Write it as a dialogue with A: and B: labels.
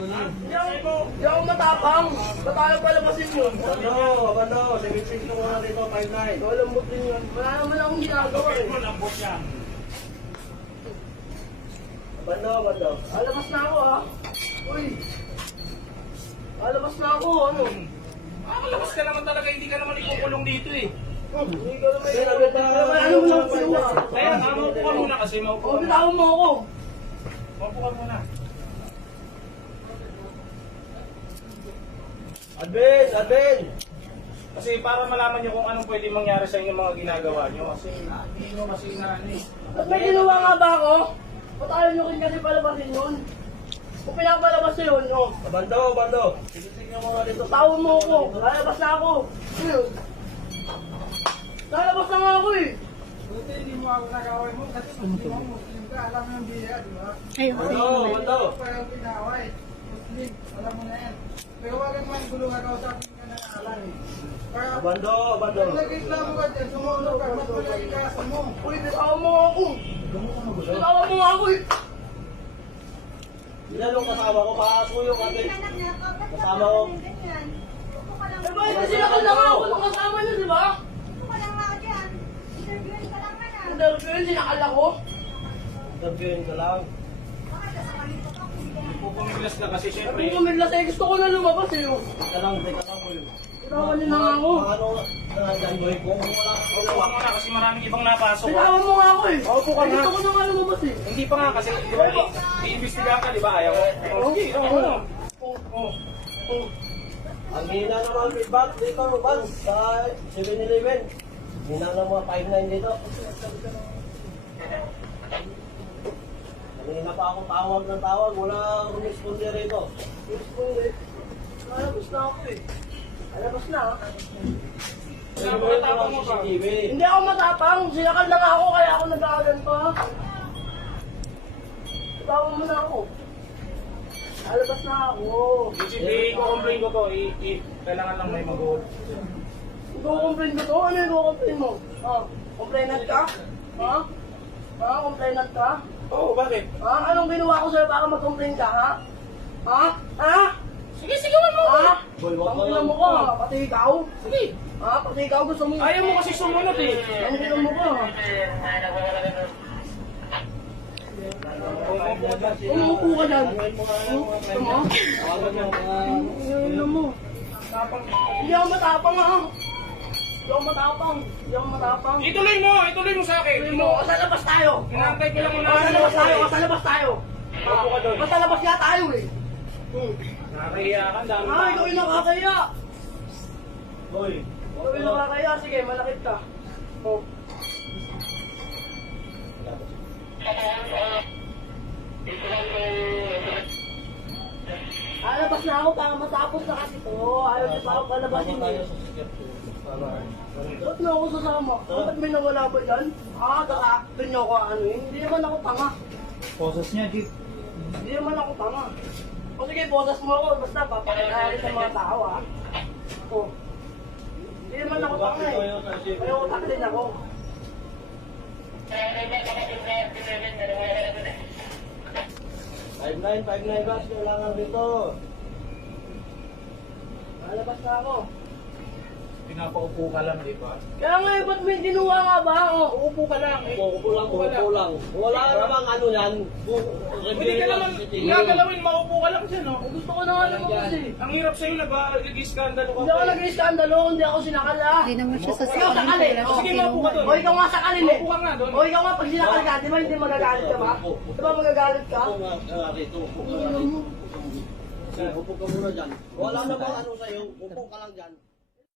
A: Hindi ako matapang. Ba't tayo palabasin yun?
B: Abando, 7-6 na muna dito, 5-9.
A: Lambot din yun. Wala naman akong ginagawa eh.
C: Lambot yan.
B: Abando.
A: Alabas na ako ha. Uy. Alabas na ako ano.
C: Malabas ka naman talaga, hindi ka naman ikukulong dito eh.
A: Hindi ka naman
B: Ano mo lang
A: kinuha?
C: Kaya nga, maupo ka muna kasi maupo
A: O, bitawan mo ako.
C: Maupo ka muna.
B: Advin!
C: Kasi para malaman nyo kung anong pwede mangyari sa inyong mga ginagawa nyo. Kasi hindi nyo masinaan eh.
A: At may ginawa nga ba ako? Ba't ayaw nyo rin kasi palabasin yun? Kung pinapalabas nyo yun, no?
B: Abando. 7-6 na muna dito.
A: Tawon mo ako. Lalabas na ako. Ayun. Lalabas na nga ako eh.
D: Buti hindi mo ako nag-away mo kasi hindi mo Muslim ka, alam mo yung biya, di ba?
B: Abando.
D: Pa yung pinaway. Muslim, alam mo na yan. Pero wag kang manggulungan ako sa akin ka na alam eh. Para
B: Abando.
D: pag nag-reklamo ka dyan, sumunod ka, mas malaki ka mo.
A: Uy, bitawan mo ako. Bitawan mo ako eh.
B: Ilan kasama ko, pakasuyo kami. Kasama ko.
A: Eh, bakit kasi nakalaga ako nung kasama nyo, di ba? Interview, sinakala ko.
B: Interviewin ka lang.
C: Pupumiglas ka kasi
A: Sabi
C: syempre.
A: ko, may lasay, gusto ko na lumabas eh.
B: Teka lang boy.
A: Bitawan nyo na nga ako.
B: Ano, nandiyan boy, kung wala kang
C: Maupo ka muna kasi maraming ibang napasok.
A: Bitawan mo nga ako eh.
C: Opo ka nga.
A: Gusto ko na nga lumabas eh.
C: Hindi pa nga kasi, di ba, i-imbestigahan ka, di ba? Ayaw mo. Sige, oo.
B: Ang hina naman feedback dito, Bans, sa 7-Eleven. Hina na mga 5-9 dito. Kanina pa ako tawag ng tawag, wala rumisponde rito.
A: Gusto ko eh. Lalabas na ako eh. Lalabas na ah.
C: Napakatapang mo ba?
B: CCTV.
A: Hindi ako matapang. Sinakal lang ako kaya ako nag-aagan pa. Bitawan mo na ako. Lalabas na ako.
C: I-complain ko to. Kailangan lang may mag-hold.
A: Iko-complain ko to? Ano yung iko-complain mo? Complainant ka? Complainant ka?
C: Oo, bakit?
A: Anong ginawa ko sa'yo para mag-complain ka, ha?
C: Sige, sigawan mo.
B: Boy, wag mo
A: Pangina
B: lang.
A: mo ko, pati ikaw?
C: Sige.
A: Pati ikaw gusto mo?
C: Ayaw mo kasi sumunod eh.
A: Pangina mo ko, ha? Umuupo ka dyan. Gusto mo? Ano mo? Hindi ako matapang, ha? Hindi ako matapang.
C: Ituloy mo sa akin.
A: Sabi mo, sa labas tayo.
C: Inaantay ko lang muna.
A: Sa labas tayo.
C: Upo ka doon.
A: Basta labas nga tayo eh.
C: Nakakahiya ka, dami
A: Ikaw yung nakakaya.
B: Boy,
A: Ikaw yung nakakaya. Sige, malakit ka. Alabas na ako para matapos na kasi to. Ayaw niyo pa ako palabasin
B: tayo
A: eh.
B: sa security. Tama.
A: Ba't na ako sasama? Bakit may nawala ba dyan? Kakakapin niyo ako ano eh. Hindi naman ako tanga.
D: Poses niya, Jeep.
A: Hindi naman ako tanga. O sige, bosas mo ako. Basta papakita sa mga tao ha. Hindi naman ako tanga eh. Kaya utak din ako.
B: Five nine guys, kailangan dito.
A: Malabas na ako.
C: Pinapaupo ka lang, di ba?
A: Kaya nga ba't may ginawa nga ba?
C: Uupo ka lang.
B: Upo lang. Wala namang ano yan.
C: Hindi ka naman gagalawin, maupo ka lang dyan, no?
A: Gusto ko na nga lumabas eh.
C: Ang hirap sa'yo, nag-iskandalo ka
A: Hindi ako
C: pa eh.
A: nag-iskandalo, hindi ako sinakal ha.
E: Hindi naman siya sa
A: Ikaw sakali.
C: Sige, maupo ka doon.
A: O ikaw nga sakalin eh.
C: Maupo ka nga doon.
A: O ikaw nga pag sinakal ka, di ba hindi magagalit ka ba? Di ba magagalit ka?
B: Upo nga rito. Upo ka muna dyan. Wala namang ano sa'yo. Upo ka lang dyan.